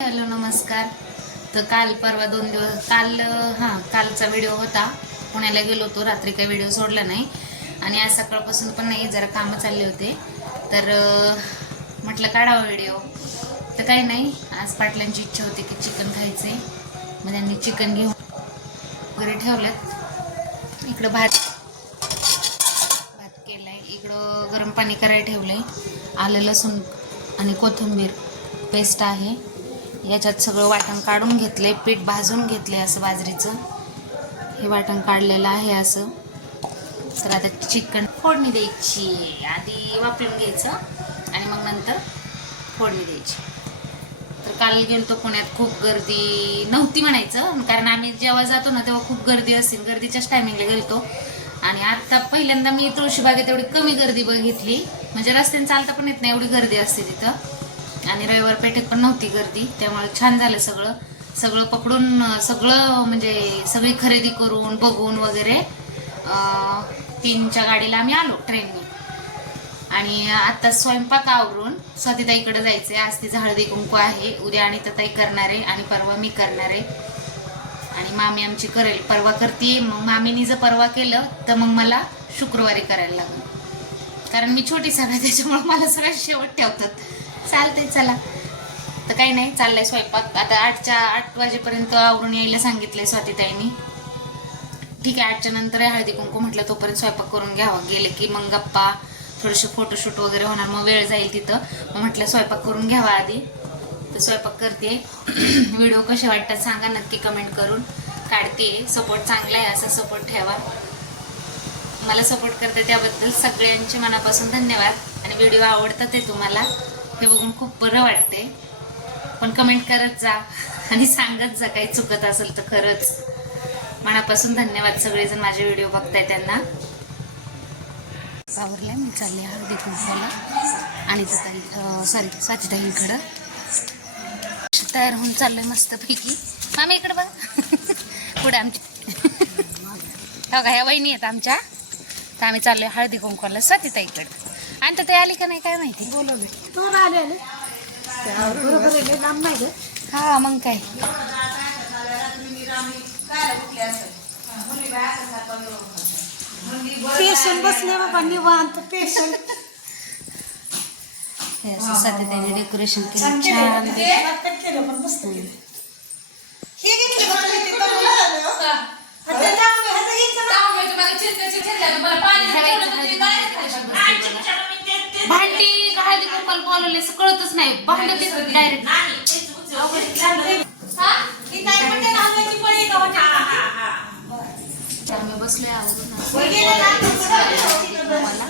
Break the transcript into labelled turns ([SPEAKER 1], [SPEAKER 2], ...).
[SPEAKER 1] Hello नमस्कार. तर काल परवा दोन दिवस काल हां कालचा व्हिडिओ होता. पुण्याला गेलो होतो रात्री काही व्हिडिओ सोडला नाही. आणि आज सकाळपासून पण नाही जरा कामं चालले होते. तर म्हटलं काढावा व्हिडिओ. तर काही नाही आज पाटलांची इच्छा होती की चिकन खायचे मग त्यांनी चिकन घेऊन वगैरे ठेवलं. इकडं भात भात केला आहे इकडं गरम पाणी करायला ठेवलं आहे आलं लसूण आणि कोथिंबीर पेस्ट आहे. याच्यात सगळं वाटण काढून घेतले पीठ भाजून घेतले असं बाजरीचं. हे वाटण काढलेलं आहे असं. तर आता चिकन फोडणी द्यायची. आधी वापरून घ्यायचं आणि मग नंतर फोडणी द्यायची. तर काल गेलतो पुण्यात खूप गर्दी नव्हती म्हणायचं. कारण आम्ही जेव्हा जातो ना तेव्हा खूप गर्दी असते गर्दीच्याच टायमिंगला गेलतो. आणि आता पहिल्यांदा मी तुळशीबागेत एवढी कमी गर्दी बघितली. म्हणजे रस्त्याने चालता पण येत नाही एवढी गर्दी असते तिथं. आणि रविवार पेठेत पण नव्हती गर्दी त्यामुळे छान झालं सगळं. सगळं पकडून सगळं म्हणजे सगळी खरेदी करून बघून वगैरे तीनच्या गाडीला आम्ही आलो ट्रेनने. आणि आता स्वयंपाक आवरून स्वातीताईकडे जायचंय. आज तिचं हळदी कुंकू आहे. उद्या आणि ताई करणार आहे आणि परवा मी करणार आहे. आणि मामी आमची करेल. परवा करते मग मामीनी जर परवा केलं तर मग मला शुक्रवारी करायला लागेल. कारण मी छोटी सगळं त्याच्यामुळे मला सगळं शेवट ठेवतात. चालते चला. तर काही नाही चाललंय स्वयंपाक. आता आठच्या आठ वाजेपर्यंत आवरून यायला सांगितलंय स्वातीताईनी. ठीक आहे आठच्या नंतर हळदी कुंकू म्हटलं तोपर्यंत स्वयंपाक करून घ्यावा. गेले की मग गप्पा थोडेसे फोटोशूट वगैरे होणार. मग वेळ जाईल तिथं. मग म्हटलं स्वयंपाक करून घ्यावा आधी. तर स्वयंपाक करते. व्हिडिओ कसे वाटतात सांगा नक्की कमेंट करून. काढते. सपोर्ट चांगला आहे असा सपोर्ट ठेवा. मला सपोर्ट करते त्याबद्दल सगळ्यांचे मनापासून धन्यवाद. आणि व्हिडिओ आवडतात ते तुम्हाला. हे बघून खूप बरं वाटते पण कमेंट करत जा आणि सांगत जा काही चुकत असेल तर खरंच. मनापासून धन्यवाद सगळेजण माझे व्हिडिओ बघताय त्यांना. आवरल्या मी चालले हळदी कुंकवाला. आणि ताई सॉरी साचीताईंकडं. तयार होऊन चाललोय मस्तपैकी. मामी इकडे बघ. पुढे आमची. हो ह्या वहिनी आहेत आमच्या. तर आम्ही चाललोय हळदी कुंकवाला स्वातीताईकडे ताईकडं तर ते आली का नाही काय माहिती?
[SPEAKER 2] बोलवले तो आले आले बरोबर आहे लय लांब नाही ग
[SPEAKER 1] हा मग काय?
[SPEAKER 2] पेशंट बसले बाबा निवांत पेशंट.
[SPEAKER 1] हे असं स्वातीताईने डेकोरेशन केलं. छान.
[SPEAKER 2] केलं पण मस्त केलं. हे घेतलं बघ किती बरं झालं. आणि ते त्यामुळे ह्याचं घेतलं ना.
[SPEAKER 1] भांडी हळदी बोलवले कळतच नाही. भांडत डायरेक्ट
[SPEAKER 2] ही? वाटते?
[SPEAKER 1] तर मी बसलोय आवरून.
[SPEAKER 2] वर गेलं ना, तर बरं.
[SPEAKER 1] मला